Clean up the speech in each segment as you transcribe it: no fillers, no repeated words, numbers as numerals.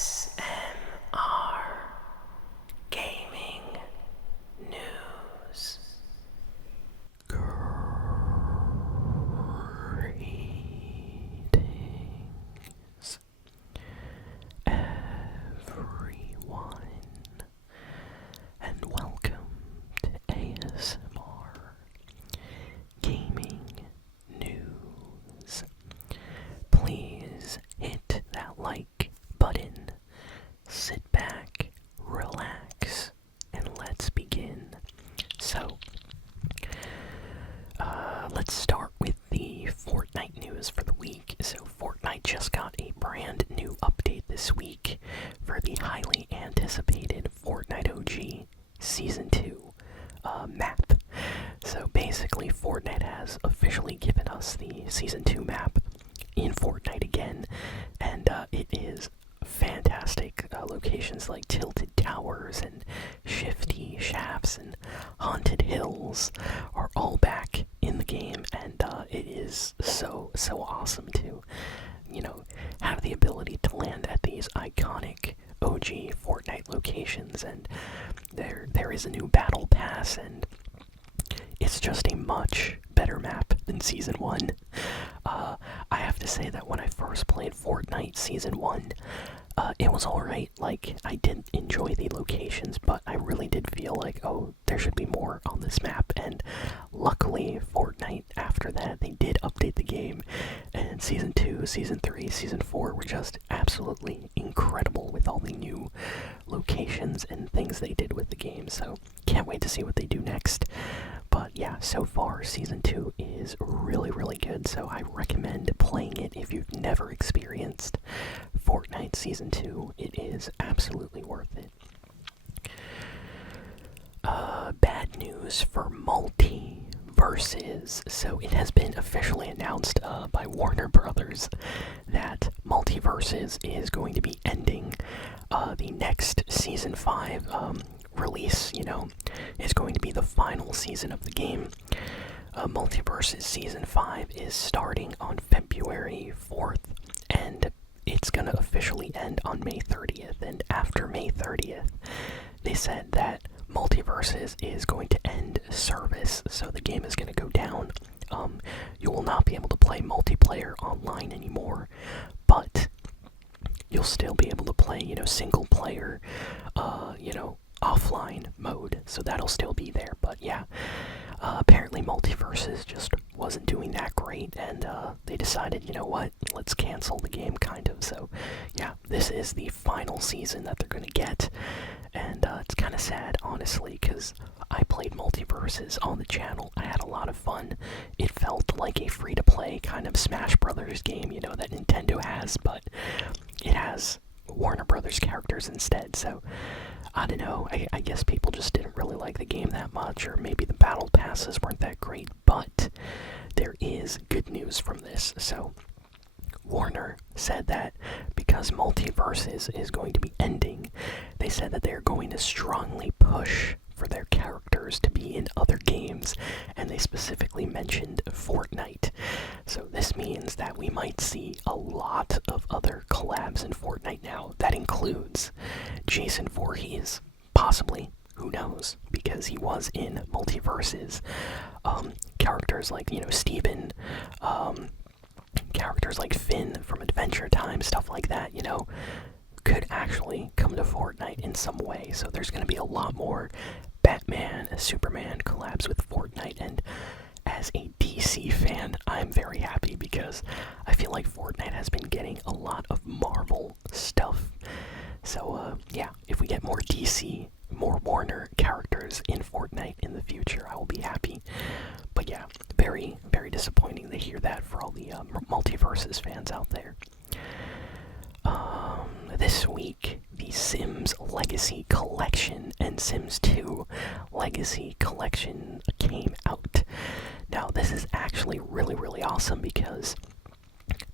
ASMR Gaming News. Greetings, everyone, and welcome to ASMR Gaming News. Please hit that like button, sit back, relax, and let's begin. So, let's start with the Fortnite news for the week. So, Fortnite just got a brand new update this week for the highly anticipated Fortnite OG Season 2 map. So, basically, Fortnite has officially given us the Season 2 map in Fortnite again, and it is fantastic. Locations like tilted towers and shifty shafts and haunted hills are all back in the game, and it is so awesome to, have the ability to land at these iconic OG Fortnite locations. And there is a new battle pass, and it's just a much better map than Season 1. I have to say that when I first played Fortnite Season 1, it was alright. Like, I did enjoy the locations, but I really did feel like, oh, there should be more on this map. And luckily, Fortnite, after that, they did update the game. And Season 2, Season 3, Season 4 were just absolutely incredible with all the new locations and things they did with the game. So, can't wait to see what they do next. But yeah, so far, Season 2 is really good, so I recommend playing it if you've never experienced Fortnite Season 2. It is absolutely worth it. Bad news for Multiversus. So it has been officially announced by Warner Brothers that Multiversus is going to be ending. The next Season 5 release, is going to be the final season of the game. Multiversus Season 5 is starting on February 4th, and it's gonna officially end on May 30th. And after May 30th, they said that Multiversus is going to end service, so the game is gonna go down. You will not be able to play multiplayer online anymore, but you'll still be able to play, single player, offline mode, so that'll still be there. But yeah, apparently Multiversus just wasn't doing that great, and they decided, you know what, let's cancel the game, kind of. So yeah, this is the final season that they're gonna get, and it's kind of sad, honestly, because I played Multiversus on the channel. I had a lot of fun. It felt like a free-to-play kind of Smash Brothers game, that Nintendo has, but it has Warner Brothers characters instead. So I don't know, I guess people just didn't really like the game that much, or maybe the battle passes weren't that great, but there is good news from this. So Warner said that because Multiversus is going to be ending, they said that they're going to strongly push for their characters to be in other games, and they specifically mentioned Fortnite. So this means that we might see a lot of other collabs in Fortnite now. That includes Jason Voorhees, possibly, who knows, because he was in Multiversus. Characters like, Steven, characters like Finn from Adventure Time, stuff like that, could actually come to Fortnite in some way. So there's going to be a lot more Batman, Superman collabs with Fortnite, and as a DC fan, I'm very happy because I feel like Fortnite has been getting a lot of Marvel stuff. So yeah, if we get more DC, more Warner characters in Fortnite in the future, I will be happy. But yeah, very disappointing to hear that for all the Multiversus fans out there. This week, the Sims Legacy Collection and Sims 2 Legacy Collection came out. Now, this is actually really awesome because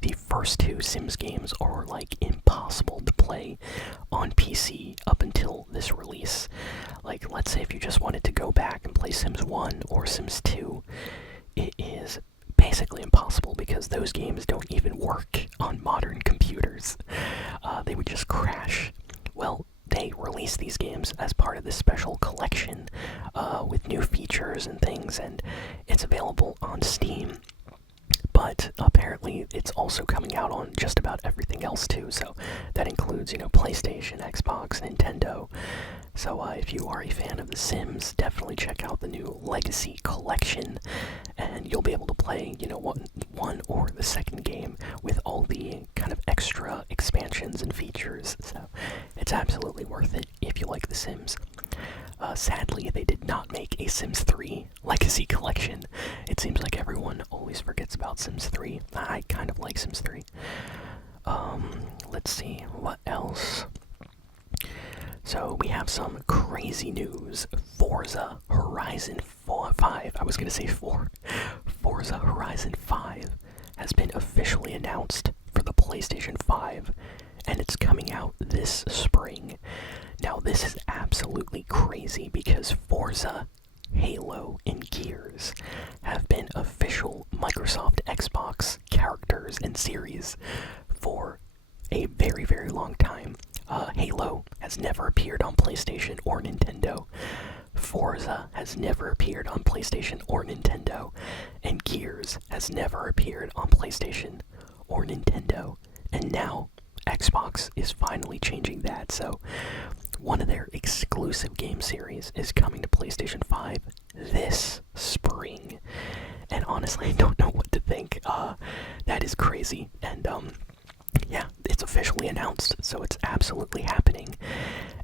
the first two Sims games are, like, impossible to play on PC up until this release. Like, let's say if you just wanted to go back and play Sims 1 or Sims 2, it is basically impossible because those games don't even work on modern computers. They would would just crash. Well, they released these games as part of this special collection with new features and things, and it's available on Steam. But apparently it's also coming out on just about everything else too, so that includes, PlayStation, Xbox, Nintendo. So if you are a fan of The Sims, definitely check out the new Legacy Collection, and you'll be able to play, one or the second game with all the kind of extra expansions and features. So it's absolutely worth it if you like The Sims. Sadly, they did not make a Sims 3 Legacy Collection. It seems like everyone always forgets about Sims 3. I kind of like Sims 3. Let's see, what else? So we have some crazy news. Forza Horizon 5. I was going to say 4. Forza Horizon 5 has been officially announced for the PlayStation 5, and it's coming out this spring. Now, this is absolutely crazy because Forza, Halo, and Gears have been official Microsoft Xbox characters and series for a very, very long time. Halo has never appeared on PlayStation or Nintendo. Forza has never appeared on PlayStation or Nintendo. And Gears has never appeared on PlayStation or Nintendo. And now, Xbox is finally changing that, so one of their exclusive game series is coming to PlayStation 5 this spring. And honestly, I don't know what to think. That is crazy. And, yeah, it's officially announced, so it's absolutely happening.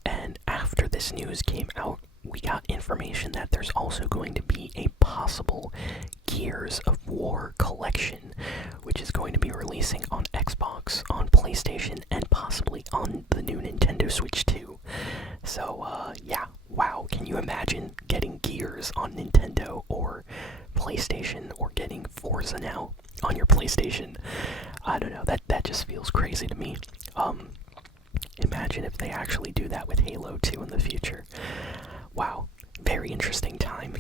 And after this news came out, we got information that there's also going to be a possible Gears of War collection, which is going to be releasing on Xbox, on PlayStation, and possibly on the new Nintendo Switch 2. So, yeah, wow, can you imagine getting Gears on Nintendo or PlayStation, or getting Forza now on your PlayStation? I don't know, that just feels crazy to me. Imagine if they actually do that with Halo 2 in the future. Wow, very interesting time,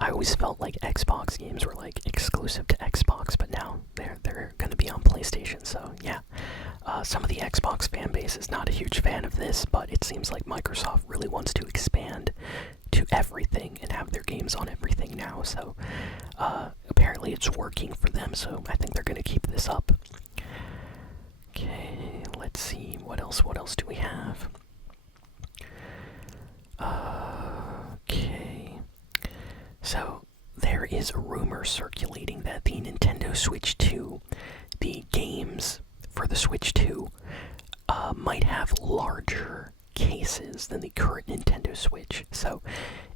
I always felt like Xbox games were like exclusive to Xbox, but now they're gonna be on PlayStation, so yeah. Some of the Xbox fan base is not a huge fan of this, but it seems like Microsoft really wants to expand to everything and have their games on everything now, so apparently it's working for them, so I think they're gonna keep this up. Okay, let's see, what else do we have? Okay, so there is a rumor circulating that the Nintendo Switch 2, the games for the Switch 2, might have larger cases than the current Nintendo Switch. So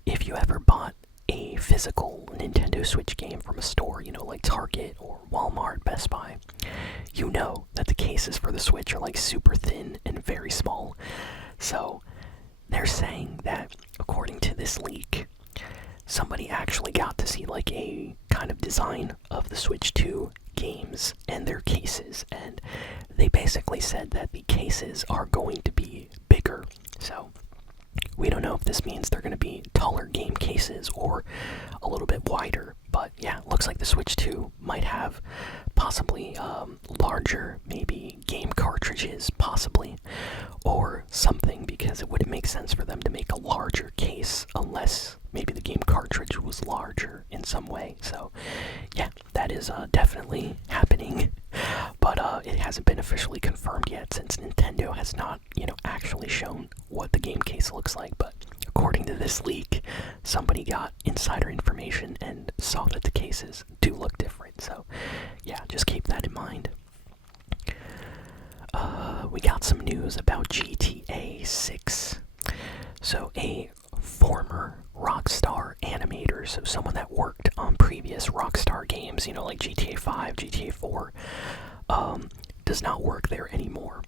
if you ever bought a physical Nintendo Switch game from a store, like Target or Walmart, Best Buy, you know that the cases for the Switch are like super thin and very small. So they're saying that, according to this leak, somebody actually got to see like a kind of design of the Switch 2 games and their cases, and they basically said that the cases are going to be bigger. So we don't know if this means they're going to be taller game cases or a little bit wider, but yeah, it looks like the Switch 2 might have possibly larger, maybe game cartridges, possibly, or something, because it wouldn't make sense for them to make a larger case unless maybe the game cartridge was larger in some way. So yeah, that is definitely happening, but it hasn't been officially confirmed yet, since Nintendo has not, actually shown what the game case looks like. But according to this leak, somebody got insider information and saw that the cases do look different. So yeah, just keep that in mind. We got some news about GTA 6. So a former Rockstar animator, so someone that worked on previous Rockstar games, like GTA 5, GTA 4, does not work there anymore.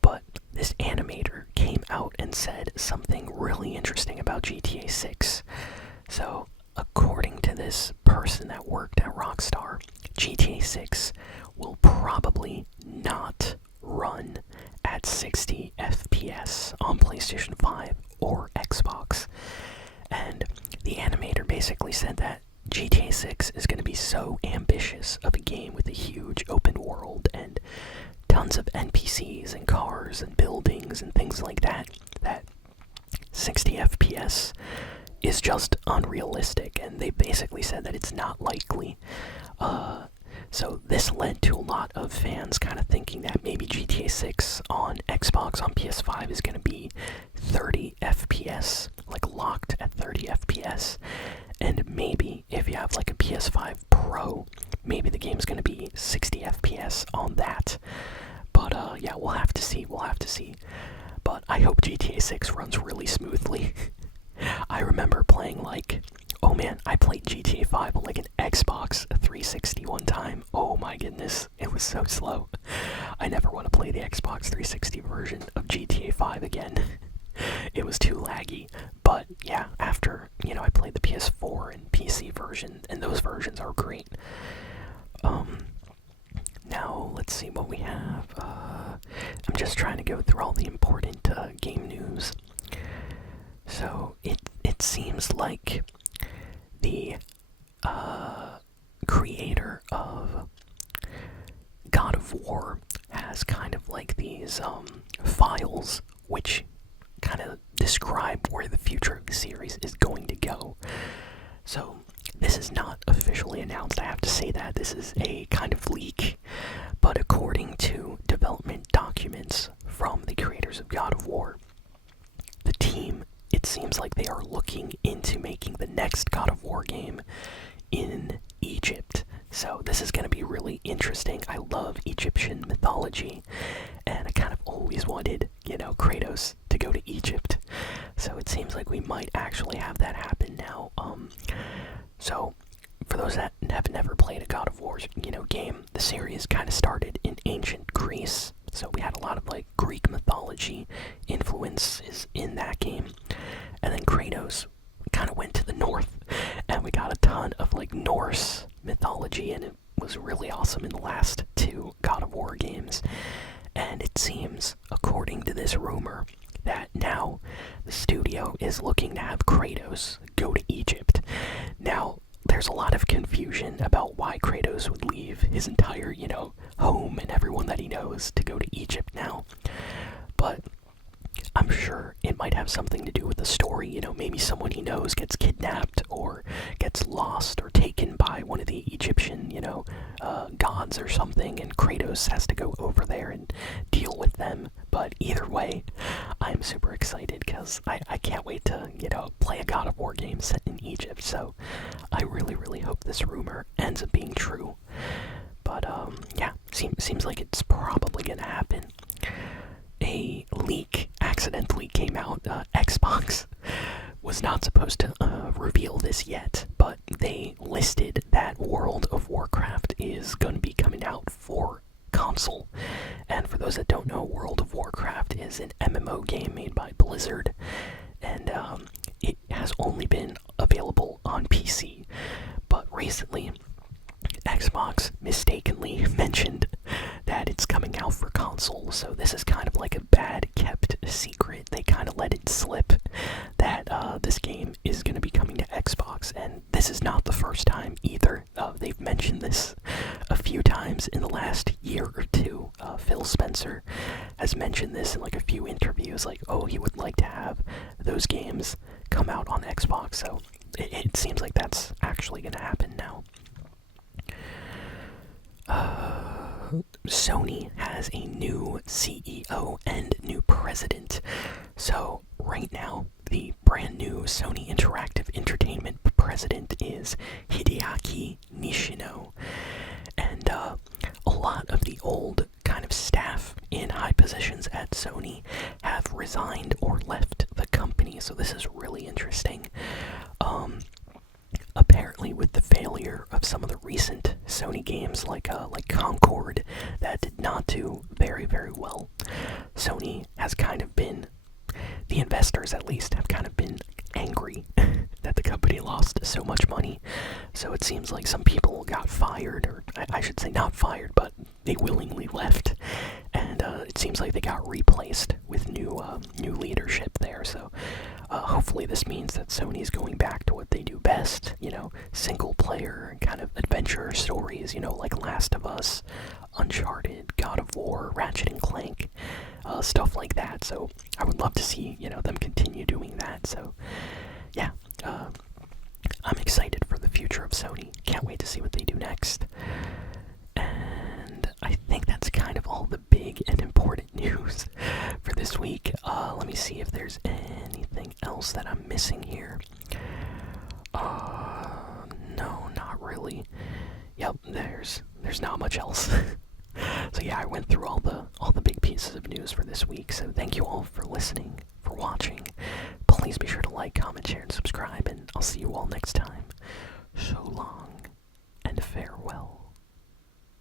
But this animator came out and said something really interesting about GTA 6. So, according to this person that worked at Rockstar, GTA 6 will probably not run at 60 FPS on PlayStation 5 or Xbox. And the animator basically said that GTA 6 is going to be so ambitious of a game with a huge open world and tons tons of NPCs and cars and buildings and things like that, that 60 FPS is just unrealistic, and they basically said that it's not likely. So this led to a lot of fans kind of thinking that maybe GTA 6 on Xbox, on PS5 is going to be 30 FPS, like locked at 30 FPS. And maybe if you have like a PS5 Pro, maybe the game's going to be 60 FPS on that. But yeah, we'll have to see, But I hope GTA 6 runs really smoothly. I remember playing oh man, I played GTA 5 on like an Xbox 360 one time. Oh my goodness, it was so slow. I never want to play the Xbox 360 version of GTA 5 again. It was too laggy. But yeah, after, I played the PS4 and PC version, and those versions are great. Now, let's see what we have. I'm just trying to go through all the important game news. So, it seems like the creator of God of War has kind of like these files which kind of describe where the future of the series is going to go. So this is not officially announced, I have to say that. This is a kind of leak, but according to development documents from the creators of God of War, the team, it seems like they are looking into making the next God of War game in Egypt. So this is going to be really interesting. I love Egyptian mythology, and I kind of always wanted, Kratos to go to Egypt. So it seems like we might actually have that happen now. So for those that have never played a God of War, game, the series kind of started in ancient Greece. So we had a lot of Greek mythology influences in that game. And then Kratos kind of went to the north, and we got a ton of Norse mythology, and it was really awesome in the last two God of War games. And it seems, according to this rumor, that now the studio is looking to have Kratos go to Egypt. Now, there's a lot of confusion about why Kratos would leave his entire, home and everyone that he knows to go to Egypt now. But I'm sure it might have something to do with the story. Maybe someone he knows gets kidnapped or gets lost or taken by one of the Egyptian, gods or something, and Kratos has to go over there and deal with them. But either way, I'm super excited because I can't wait to, play a God of War game set in Egypt. So I really, really hope this rumor ends up being true. But yeah, seems like it's probably gonna happen. A leak accidentally came out. Xbox was not supposed to reveal this yet, but they listed that World of Warcraft is going to be coming out for console. And for those that don't know, World of Warcraft is an MMO game made by Blizzard, and it has only been available on PC. But recently, Xbox mistakenly mentioned that it's coming out for console, so this is kind of like a bad kept secret. They kind of let it slip that this game is going to be coming to Xbox, and this is not the first time either. They've mentioned this a few times in the last year or two. Phil Spencer has mentioned this in a few interviews, he would like to have those games come out on Xbox, so it seems like that's actually going to happen now. Sony has a new CEO and new president. So right now, the brand new Sony Interactive Entertainment president is Hideaki Nishino. And a lot of the old kind of staff in high positions at Sony have resigned or left the company. So this is really interesting. Apparently, with the failure of some of the recent Sony games, like Concord, that did not do very, very well, Sony has kind of been, the investors at least, have kind of been angry that the company lost so much money. So it seems like some people got fired, or I should say not fired, but they willingly left. And it seems like they got replaced with new leadership there. So hopefully this means that Sony's going back to what they do best, single player and kind of adventure stories, like Last of Us, Uncharted, God of War, or Ratchet and Clank, stuff like that. So I would love to see, them continue doing that. So yeah, I'm excited for the future of Sony. Can't wait to see what they do next. And I think that's kind of all the big and important news for this week. Let me see if there's anything else that I'm missing here. No, not really. Yep, there's not much else. So yeah, I went through all the big pieces of news for this week. So thank you all for listening, for watching. Please be sure to like, comment, share, and subscribe, and I'll see you all next time. So long, and farewell.